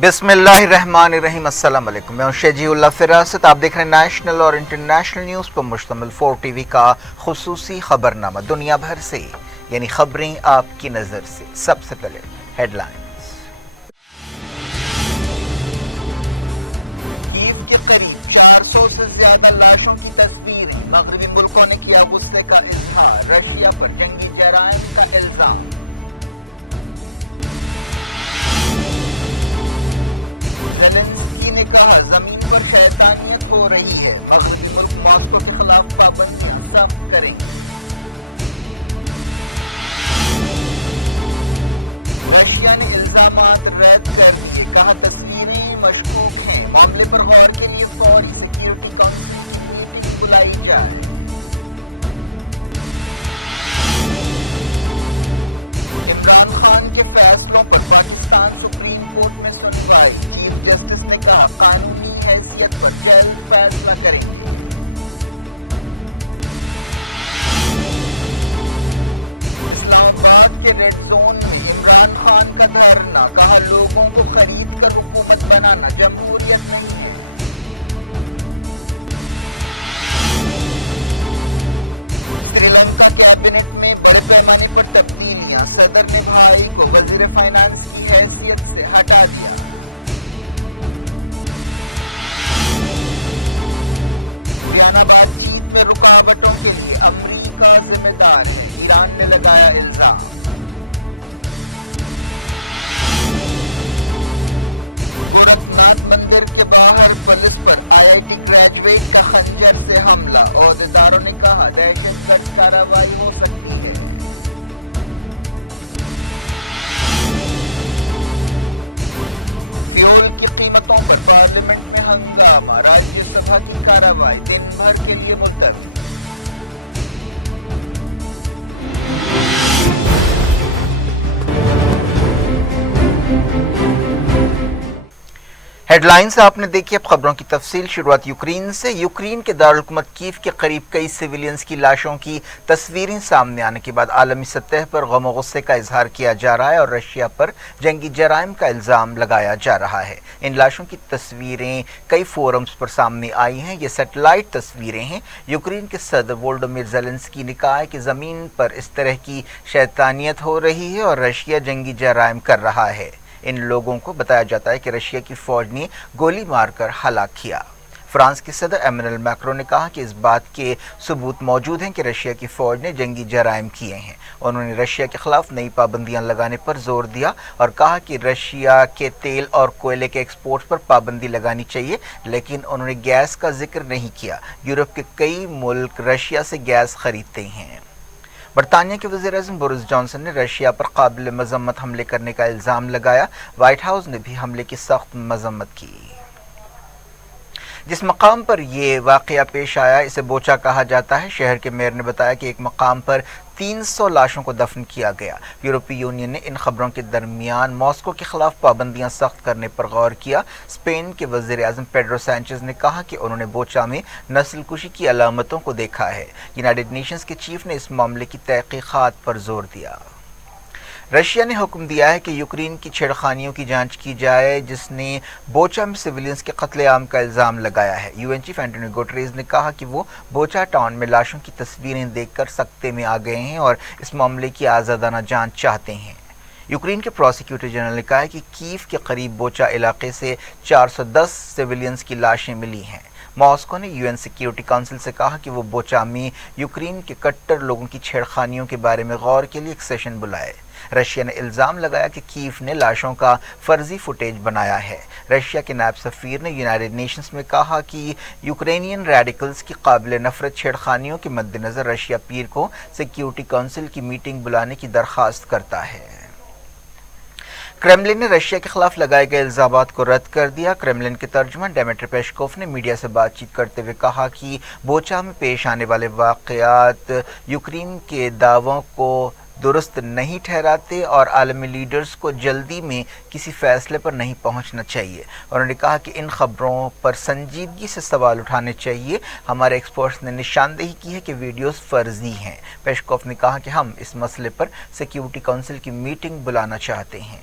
बिस्मिल्लाहिर्रहमानिर्रहीम। अस्सलाम वालेकुम। मैं शेजीउल्लाह फिरासत। आप देख रहे हैं नेशनल और इंटरनेशनल न्यूज़ पर मुश्तमिल 4 टीवी का खुसूसी खबरनामा दुनिया भर से, यानी खबरें आपकी नज़र से। सबसे पहले हेडलाइंस। कीव के करीब 400 से ज्यादा लाशों की तस्वीरें। मगरबी मुल्कों ने किया गुस्से का इजहार। रशिया पर जंगी जराइम का इल्जाम। ज़ेलेंस्की ने कहा जमीन पर शैतानियत हो रही है। मगरबी मुल्क मॉस्को के खिलाफ पाबंदियां सख्त करेंगे। रशिया ने इल्जामात रद्द कर दिए। कहा तस्वीरें मशकूक हैं। मामले पर गौर के लिए फौरी सिक्योरिटी काउंसिल की मीटिंग बुलाई जाए। इमरान खान के फैसलों पर पाकिस्तान सुप्रीम कोर्ट में सुनवाई। चीफ जस्टिस ने कहा कानूनी हैसियत पर जल्द फैसला करेंगे। इस्लामाबाद के रेड जोन में इमरान खान का धरना। कहा लोगों को खरीद कर हुकूमत बनाना जमहूरियत नहीं है। श्रीलंका कैबिनेट में बड़े पैमाने पर तब्दीलियां। सदर ने भाई को वजीर फाइनेंस की हैसियत से हटा दिया। वियना बातचीत में रुकावटों के लिए अफ्रीका जिम्मेदार है, ईरान ने लगाया इल्जाम। गोरखनाथ मंदिर के बाहर पुलिस पर IIT ग्रेजुएट का खंजर से हमला। ओहदेदारों ने कहा दहशतगर्द कार्रवाई हो सकती है। फ्यूल की कीमतों पर पार्लियामेंट में हंगामा। राज्यसभा की कार्रवाई दिन भर के लिए मुलतवी। हेडलाइंस आपने देखी। अब खबरों की तफसील। शुरुआत यूक्रेन से। यूक्रेन के दारुलकुमत कीव के करीब कई सिविलियंस की लाशों की तस्वीरें सामने आने के बाद आलमी सतह पर गम और गुस्से का इजहार किया जा रहा है और रशिया पर जंगी जराइम का इल्ज़ाम लगाया जा रहा है। इन लाशों की तस्वीरें कई फोरम्स पर सामने आई हैं। ये सैटेलाइट तस्वीरें हैं। यूक्रेन के सदर वोलोदिमीर ज़ेलेंस्की ने कहा है कि ज़मीन पर इस तरह की शैतानियत हो रही है और रशिया जंगी जराइम कर रहा है। इन लोगों को बताया जाता है कि रशिया की फौज ने गोली मारकर हलाक किया। फ्रांस के सदर एमेनुएल मैक्रों ने कहा कि इस बात के सबूत मौजूद हैं कि रशिया की फौज ने जंगी जराइम किए हैं। उन्होंने रशिया के खिलाफ नई पाबंदियां लगाने पर जोर दिया और कहा कि रशिया के तेल और कोयले के एक्सपोर्ट पर पाबंदी लगानी चाहिए, लेकिन उन्होंने गैस का जिक्र नहीं किया। यूरोप के कई मुल्क रशिया से गैस खरीदते हैं। बरतानिया के वज़ीर-ए-आज़म बोरिस जॉनसन ने रशिया पर काबिल मज़म्मत हमले करने का इल्ज़ाम लगाया। व्हाइट हाउस ने भी हमले की सख्त मज़म्मत की। जिस मकाम पर यह वाक़या पेश आया इसे बोचा कहा जाता है। शहर के मेयर ने बताया कि एक मकाम पर 300 लाशों को दफन किया गया। यूरोपीय यूनियन ने इन खबरों के दरमियान मॉस्को के खिलाफ पाबंदियां सख्त करने पर गौर किया। स्पेन के वज़ीर-ए-आज़म पेड्रो सैंचेज़ ने कहा कि उन्होंने बोचा में नस्लकुशी की अलामतों को देखा है। यूनाइटेड नेशंस के चीफ ने इस मामले की तहकीकात पर जोर दिया। रशिया ने हुक्म दिया है कि यूक्रेन की छेड़खानियों की जांच की जाए, जिसने बोचा में सिविलियंस के कत्लेआम का इल्ज़ाम लगाया है। यूएन चीफ एंटोनियो गुटेरेस ने कहा कि वो बोचा टाउन में लाशों की तस्वीरें देखकर सख्ते में आ गए हैं और इस मामले की आज़ादाना जांच चाहते हैं। यूक्रेन के प्रोसिक्यूटर जनरल ने कहा है कि कीव के करीब बोचा इलाके से 410 सिविलियंस की लाशें मिली हैं। मॉस्को ने यूएन सिक्योरिटी काउंसिल से कहा कि वो बोचा में यूक्रेन के कट्टर लोगों की छेड़खानियों के बारे में गौर के लिए एक सेशन बुलाए। रशिया ने इल्ज़ाम लगाया कि कीव ने लाशों का फर्जी फुटेज बनाया है। रशिया के नायब सफ़ीर ने यूनाइटेड नेशंस में कहा कि यूक्रेनियन रेडिकल्स की काबिल नफरत छेड़खानियों के मद्देनज़र रशिया पीर को सिक्योरिटी काउंसिल की मीटिंग बुलाने की दरख्वास्त करता है। क्रेमलिन ने रशिया के खिलाफ लगाए गए इल्ज़ामात को रद्द कर दिया। क्रेमलिन के तर्जुमान डेमिट्री पेस्कोव ने मीडिया से बातचीत करते हुए कहा कि बोचा में पेश आने वाले वाक़यात यूक्रेन के दावों को दुरुस्त नहीं ठहराते और आलमी लीडर्स को जल्दी में किसी फैसले पर नहीं पहुंचना चाहिए। उन्होंने कहा कि इन खबरों पर संजीदगी से सवाल उठाने चाहिए। हमारे एक्सपर्ट्स ने निशानदेही की है कि वीडियोस फर्जी हैं। पेस्कोव ने कहा कि हम इस मसले पर सिक्योरिटी काउंसिल की मीटिंग बुलाना चाहते हैं।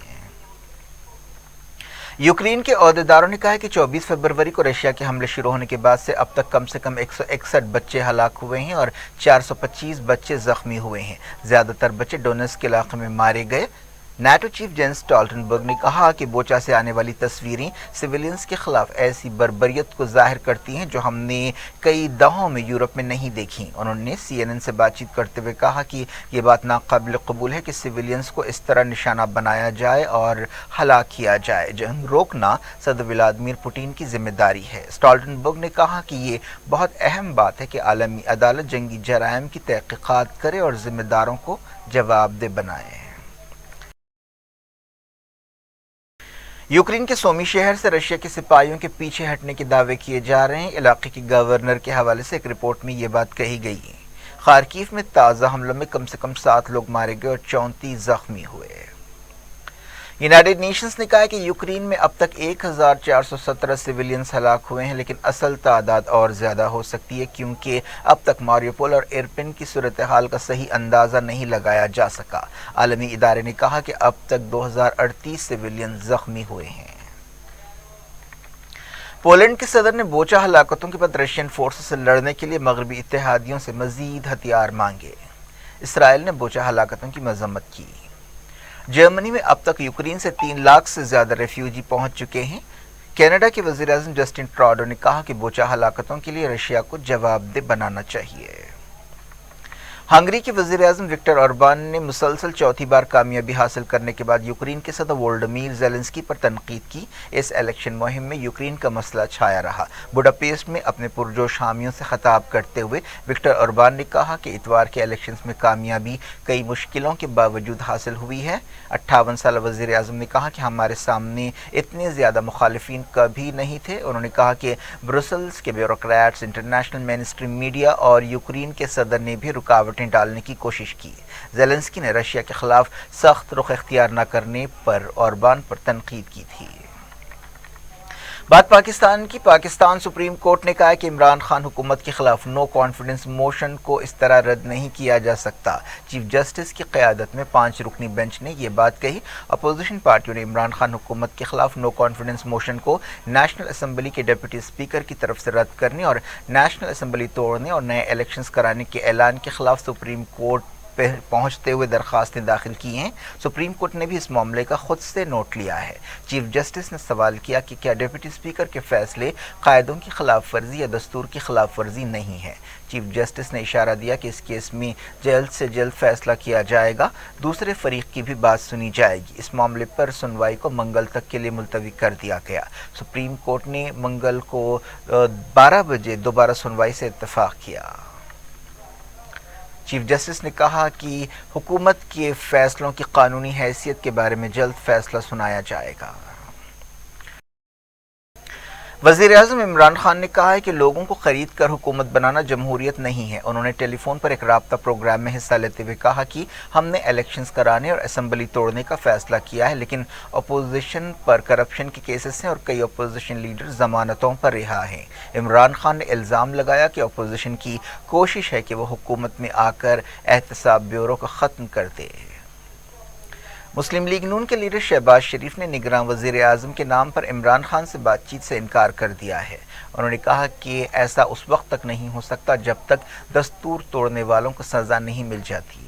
यूक्रेन के अहदेदारों ने कहा है कि 24 फरवरी को रशिया के हमले शुरू होने के बाद से अब तक कम से कम 161 बच्चे हलाक हुए हैं और 425 बच्चे जख्मी हुए हैं। ज्यादातर बच्चे डोनेट्स्क के इलाके में मारे गए। नाटो चीफ जेंस स्टोल्टनबर्ग ने कहा कि बोचा से आने वाली तस्वीरें सिविलियंस के खिलाफ ऐसी बर्बरियत को जाहिर करती हैं जो हमने कई दहाकों में यूरोप में नहीं देखी। उन्होंने CNN से बातचीत करते हुए कहा कि ये बात नाकाबिल कबूल है कि सिविलियंस को इस तरह निशाना बनाया जाए और हलाक किया जाए। जंग रोकना सदर व्लादिमीर पुतिन की जिम्मेदारी है। स्टोल्टनबर्ग ने कहा कि ये बहुत अहम बात है कि आलमी अदालत जंगी जराइम की तहकीकात करे और जिम्मेदारों को जवाबदेह बनाए। यूक्रेन के सोमी शहर से रशिया के सिपाहियों के पीछे हटने के दावे किए जा रहे हैं। इलाके के गवर्नर के हवाले से एक रिपोर्ट में ये बात कही गई है। खार्किव में ताज़ा हमलों में कम से कम 7 लोग मारे गए और 34 जख्मी हुए। यूनाइटेड नेशंस ने कहा है कि यूक्रेन में अब तक 1417 सिविलियंस हलाक हुए हैं, लेकिन असल तादाद और ज़्यादा हो सकती है क्योंकि अब तक मारियोपोल और इरपिन की सूरत हाल का सही अंदाज़ा नहीं लगाया जा सका। आलमी इदारे ने कहा कि अब तक 2038 सिविलियन जख्मी हुए हैं। पोलैंड के सदर ने बोचा हलाकतों के बाद रशियन फोर्सेस से लड़ने के लिए मगरबी इत्तेहादियों से मजीद हथियार मांगे। इसराइल ने बोचा हलाकतों की मजम्मत की। जर्मनी में अब तक यूक्रेन से 3 लाख से ज्यादा रेफ्यूजी पहुंच चुके हैं। कनाडा के वज़ीर-ए-आज़म जस्टिन ट्रूडो ने कहा कि बोचा हलाकतों के लिए रशिया को जवाबदेह बनाना चाहिए। हंगरी के वज़ीर-ए-आज़म विक्टर ओरबान ने मुसलसल चौथी बार कामयाबी हासिल करने के बाद यूक्रेन के सदर वोलोडिमीर ज़ेलेंस्की पर तनकीद की। इस इलेक्शन मुहिम में यूक्रेन का मसला छाया रहा। बुडापेस्ट में अपने पुरजोश हामियों से खिताब करते हुए विक्टर ओरबान ने कहा कि इतवार के इलेक्शंस में कामयाबी कई मुश्किलों के बावजूद हासिल हुई है। 58 साल वज़ीर-ए-आज़म ने कहा कि हमारे सामने इतने ज़्यादा मुखालिफिन कभी नहीं थे। उन्होंने कहा कि ब्रुसेल्स के ब्यूरोक्रेट्स, इंटरनेशनल मेनस्ट्रीम मीडिया और यूक्रेन के सदर ने भी रुकावट डालने की कोशिश की। ज़ेलेंस्की ने रशिया के खिलाफ सख्त रुख इख्तियार न करने पर ओरबान पर तनकीद की थी। बात पाकिस्तान की। पाकिस्तान सुप्रीम कोर्ट ने कहा है कि इमरान खान हुकूमत के खिलाफ नो कॉन्फिडेंस मोशन को इस तरह रद्द नहीं किया जा सकता। चीफ जस्टिस की क़यादत में 5 रुकनी बेंच ने यह बात कही। अपोजिशन पार्टियों ने इमरान खान हुकूमत के खिलाफ नो कॉन्फिडेंस मोशन को नेशनल असम्बली के डिप्टी स्पीकर की तरफ से रद्द करने और नेशनल असम्बली तोड़ने और नए इलेक्शंस कराने के ऐलान के खिलाफ सुप्रीम कोर्ट पहुंचते हुए दरखास्तें दाखिल की हैं। सुप्रीम कोर्ट ने भी इस मामले का खुद से नोट लिया है। चीफ जस्टिस ने सवाल किया कि क्या डिप्टी स्पीकर के फैसले कायदों की खिलाफ वर्जी या दस्तूर की खिलाफ वर्जी नहीं है। चीफ जस्टिस ने इशारा दिया कि इस केस में जल्द से जल्द फैसला किया जाएगा। दूसरे फरीक की भी बात सुनी जाएगी। इस मामले पर सुनवाई को मंगल तक के लिए मुलतवी कर दिया गया। सुप्रीम कोर्ट ने मंगल को 12 बजे दोबारा सुनवाई से इत्तफाक किया। चीफ जस्टिस ने कहा कि हुकूमत के फैसलों की कानूनी हैसियत के बारे में जल्द फैसला सुनाया जाएगा। वज़ीर-ए-आज़म इमरान खान ने कहा है कि लोगों को खरीद कर हुकूमत बनाना जमहूरियत नहीं है। उन्होंने टेलीफोन पर एक राब्ता प्रोग्राम में हिस्सा लेते हुए कहा कि हमने इलेक्शंस कराने और असम्बली तोड़ने का फैसला किया है, लेकिन अपोजिशन पर करप्शन के केसेस हैं और कई अपोजिशन लीडर जमानतों पर रिहा हैं। इमरान खान ने इल्ज़ाम लगाया कि अपोजिशन की कोशिश है कि वह हुकूमत में आकर एहतसाब ब्यूरो को ख़त्म कर दे। मुस्लिम लीग नून के लीडर शहबाज शरीफ ने निगरान वज़ीर-ए-आज़म के नाम पर इमरान खान से बातचीत से इनकार कर दिया है। उन्होंने कहा कि ऐसा उस वक्त तक नहीं हो सकता जब तक दस्तूर तोड़ने वालों को सज़ा नहीं मिल जाती।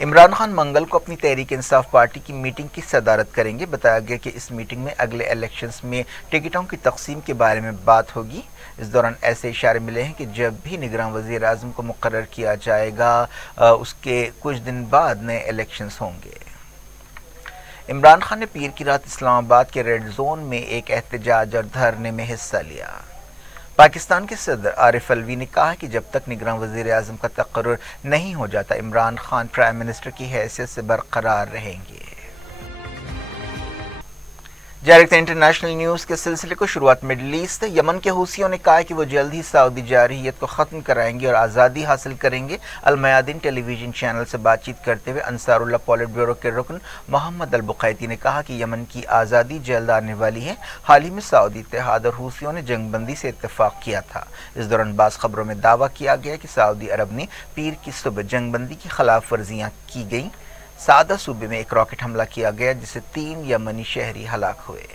इमरान खान मंगल को अपनी तहरीक इंसाफ पार्टी की मीटिंग की सदारत करेंगे। बताया गया कि इस मीटिंग में अगले इलेक्शंस में टिकटों की तकसीम के बारे में बात होगी। इस दौरान ऐसे इशारे मिले हैं कि जब भी निगरान वज़ीर-ए-आज़म को मुकर्रर किया जाएगा उसके कुछ दिन बाद नए इलेक्शंस होंगे। इमरान खान ने पीर की रात इस्लामाबाद के रेड जोन में एक एहतजाज और धरने में हिस्सा लिया। पाकिस्तान के सदर आरिफ अलवी ने कहा कि जब तक निगरान वज़ीर-ए-आज़म का तकर्रुर नहीं हो जाता इमरान खान प्राइम मिनिस्टर की हैसियत से बरकरार रहेंगे। जारी इंटरनेशनल न्यूज़ के सिलसिले को शुरुआत मिडल ईस्ट। यमन के हूसियों ने कहा कि वो जल्द ही सऊदी जारहियत को ख़त्म कराएंगे और आज़ादी हासिल करेंगे। अल मयादीन टेलीविज़न चैनल से बातचीत करते हुए अंसारुल्लाह पॉलिट ब्यूरो के रुकन मोहम्मद अल बुकैती ने कहा कि यमन की आज़ादी जल्द आने वाली है। हाल ही में सऊदी इत्तेहाद और हूसियों ने जंगबंदी से इत्तेफाक किया था। इस दौरान बाज़ खबरों में दावा किया गया कि सऊदी अरब ने पीर की सुबह जंगबंदी की खिलाफ वर्जियाँ की गईं। सादा सूबे में एक रॉकेट हमला किया गया जिससे 3 यमनी शहरी हलाक हुए।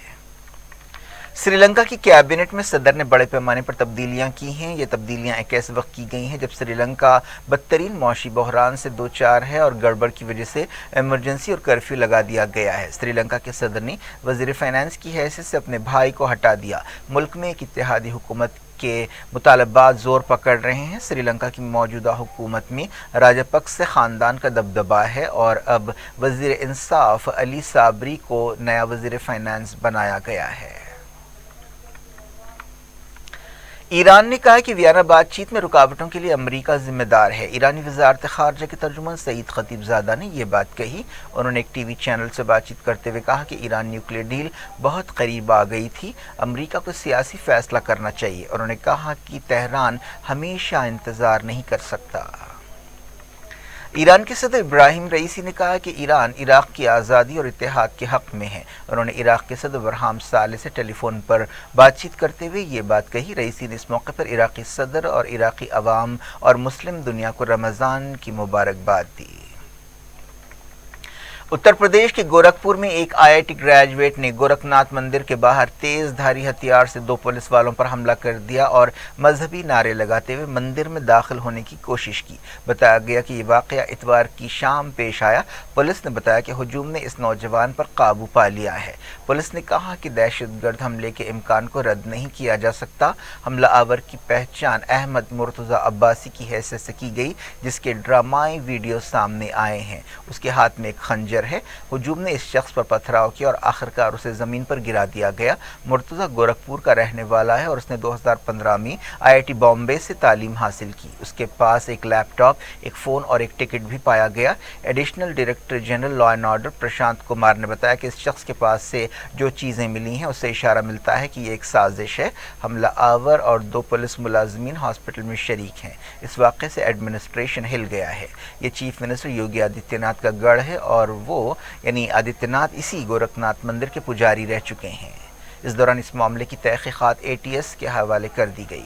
श्रीलंका की कैबिनेट में सदर ने बड़े पैमाने पर तब्दीलियां की हैं। ये तब्दीलियां एक ऐसे वक्त की गई हैं जब श्रीलंका बदतरीन मौशी बहरान से दो चार है और गड़बड़ की वजह से इमरजेंसी और कर्फ्यू लगा दिया गया है। श्रीलंका के सदर ने वजीर फाइनेंस की हैसियत से अपने भाई को हटा दिया। मुल्क में एक इत्तेहादी हुकूमत के मुतालबात जोर पकड़ रहे हैं। श्रीलंका की मौजूदा हुकूमत में राजापक्से खानदान का दबदबा है और अब वजीर इंसाफ अली साबरी को नया वजीर फाइनेंस बनाया गया है। ईरान ने कहा कि वियना बातचीत में रुकावटों के लिए अमरीका जिम्मेदार है। ईरानी वज़ारत ख़ारजा के तर्जुमान सईद खतीबज़ादा ने यह बात कही। उन्होंने एक टीवी चैनल से बातचीत करते हुए कहा कि ईरान न्यूक्लियर डील बहुत करीब आ गई थी, अमरीका को सियासी फ़ैसला करना चाहिए। उन्होंने कहा कि तेहरान हमेशा इंतज़ार नहीं कर सकता। ईरान के सदर इब्राहिम रईसी ने कहा कि ईरान इराक़ की आज़ादी और इत्तेहाद के हक़ में है। उन्होंने इराक़ के सदर बरहाम साले से टेलीफोन पर बातचीत करते हुए ये बात कही। रईसी ने इस मौके पर इराक़ी सदर और इराक़ी अवाम और मुस्लिम दुनिया को रमज़ान की मुबारकबाद दी। उत्तर प्रदेश के गोरखपुर में एक IIT ग्रेजुएट ने गोरखनाथ मंदिर के बाहर तेज धारी हथियार से 2 पुलिस वालों पर हमला कर दिया और मजहबी नारे लगाते हुए मंदिर में दाखिल होने की कोशिश की। बताया गया कि ये वाक़या इतवार की शाम पेश आया। पुलिस ने बताया कि हुजूम ने इस नौजवान पर काबू पा लिया है। पुलिस ने कहा कि दहशतगर्द हमले के इम्कान को रद्द नहीं किया जा सकता। हमला आवर की पहचान अहमद मुर्तज़ा अब्बासी की हैसियत से की गई, जिसके ड्रामाई वीडियो सामने आए हैं। उसके हाथ में एक खंजर है। हुजूम ने इस शख्स पर पथराव किया और आखिरकार उसे जमीन पर गिरा दिया गया। मुर्तज़ा गोरखपुर का रहने वाला है और उसने 2015 में IIT बॉम्बे से तालीम हासिल की। उसके पास एक लैपटॉप, एक फ़ोन और एक टिकट भी पाया गया। Additional director general law and order Prashant Kumar ने बताया कि इस शख्स के पास से जो चीज़ें मिली हैं उससे इशारा मिलता है कि ये एक साजिश है। हमला आवर और 2 पुलिस मुलाजमीन हॉस्पिटल में शरीक हैं। इस वाक़े से एडमिनिस्ट्रेशन हिल गया है। ये चीफ मिनिस्टर योगी आदित्यनाथ का गढ़ है और वो यानी आदित्यनाथ इसी गोरखनाथ मंदिर के पुजारी रह चुके हैं। इस दौरान इस मामले की तहकीकात ATS के हवाले कर दी गई।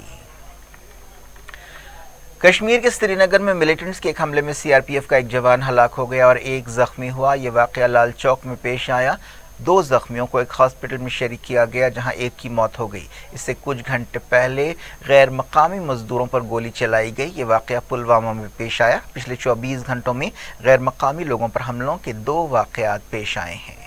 कश्मीर के श्रीनगर में मिलिटेंट्स के एक हमले में CRPF का एक जवान हलाक हो गया और एक जख्मी हुआ। ये वाक़या लाल चौक में पेश आया। 2 जख्मियों को एक हॉस्पिटल में शरीक किया गया जहां एक की मौत हो गई। इससे कुछ घंटे पहले गैर मकामी मजदूरों पर गोली चलाई गई। ये वाक़या पुलवामा में पेश आया। पिछले 24 घंटों में गैर मकामी लोगों पर हमलों के 2 वाक़यात पेश आए हैं।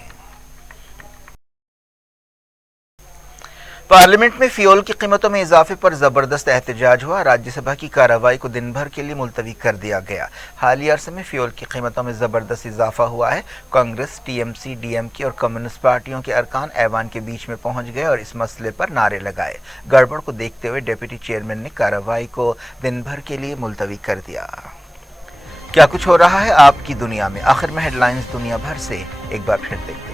पार्लियामेंट में फ्यूल की कीमतों में इजाफे पर ज़बरदस्त एहतजाज हुआ। राज्यसभा की कार्रवाई को दिन भर के लिए मुलतवी कर दिया गया। हालिया अरसे में फ्यूल की कीमतों में ज़बरदस्त इजाफा हुआ है। कांग्रेस, TMC, DMK और कम्युनिस्ट पार्टियों के अरकान ऐवान के बीच में पहुंच गए और इस मसले पर नारे लगाए। गड़बड़ को देखते हुए डिप्टी चेयरमैन ने कार्रवाई को दिन भर के लिए मुलतवी कर दिया। क्या कुछ हो रहा है आपकी दुनिया में, आखिर में हेडलाइंस दुनिया भर से एक बार फिर देखते हैं।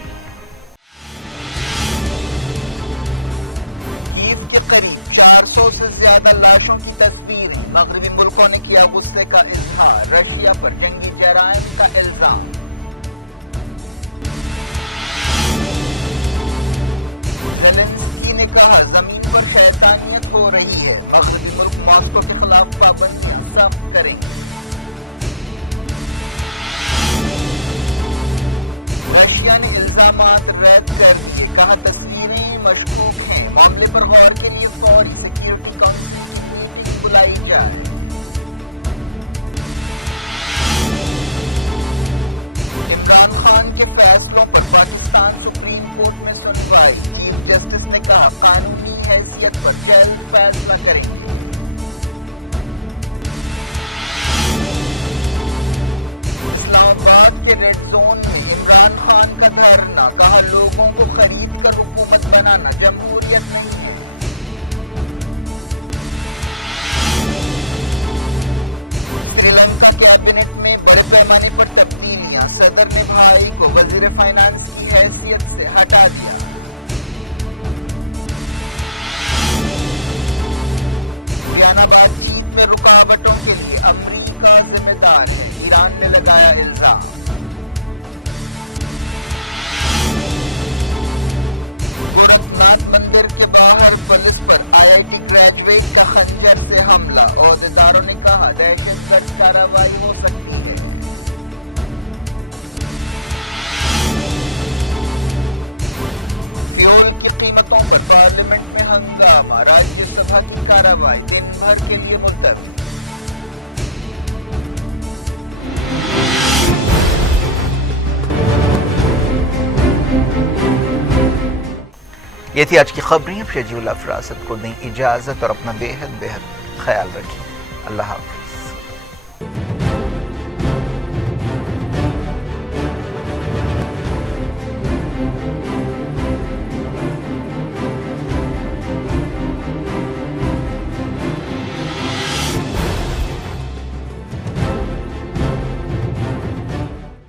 के करीब 400 से ज्यादा लाशों की तस्वीरें। मगरबी मुल्कों ने किया गुस्से का इजहार। रशिया पर जंगी जराइम का इल्जाम। ज़ेलेंस्की ने कहा जमीन पर शैतानियत हो रही है। मगरबी मुल्क मॉस्को के खिलाफ पाबंदियां सख्त करेंगे। रशिया ने इल्जामात रद्द कर दिए। कहा तस्वीरें मशकूक हैं। मामले पर गौर के लिए फौरी सिक्योरिटी काउंसिल की मीटिंग बुलाई जाए। इमरान खान के फैसलों पर पाकिस्तान सुप्रीम कोर्ट में सुनवाई। चीफ जस्टिस ने कहा कानूनी हैसियत पर जल्द फैसला करेंगे। इस्लामाबाद के रेड जोन में इमरान खान का धरना। कहा लोगों को खरीद कर हुकूमत बनाना जमहूरियत नहीं है। श्रीलंका कैबिनेट में बड़े पैमाने पर तब्दीलियां। सदर ने भाई को वजीर फाइनेंस की हैसियत से हटा दिया। वियना बातचीत में रुकावटों के लिए अमरीका जिम्मेदार है, ईरान ने लगाया इल्जाम। गोरखनाथ मंदिर के बाहर पुलिस पर IIT ग्रेजुएट का खंजर से हमला। ओहदेदारों ने कहा दहशतगर्द कार्रवाई हो सकती है। پر پارلیمنٹ میں ہنگامہ، راجیہ سبھا کی کارروائی دن بھر کے لیے ملتوی۔ یہ تھی آج کی خبریں۔ اب شجیع الافراست کو دیں اجازت اور اپنا بے حد خیال رکھیں۔ اللہ حافظ۔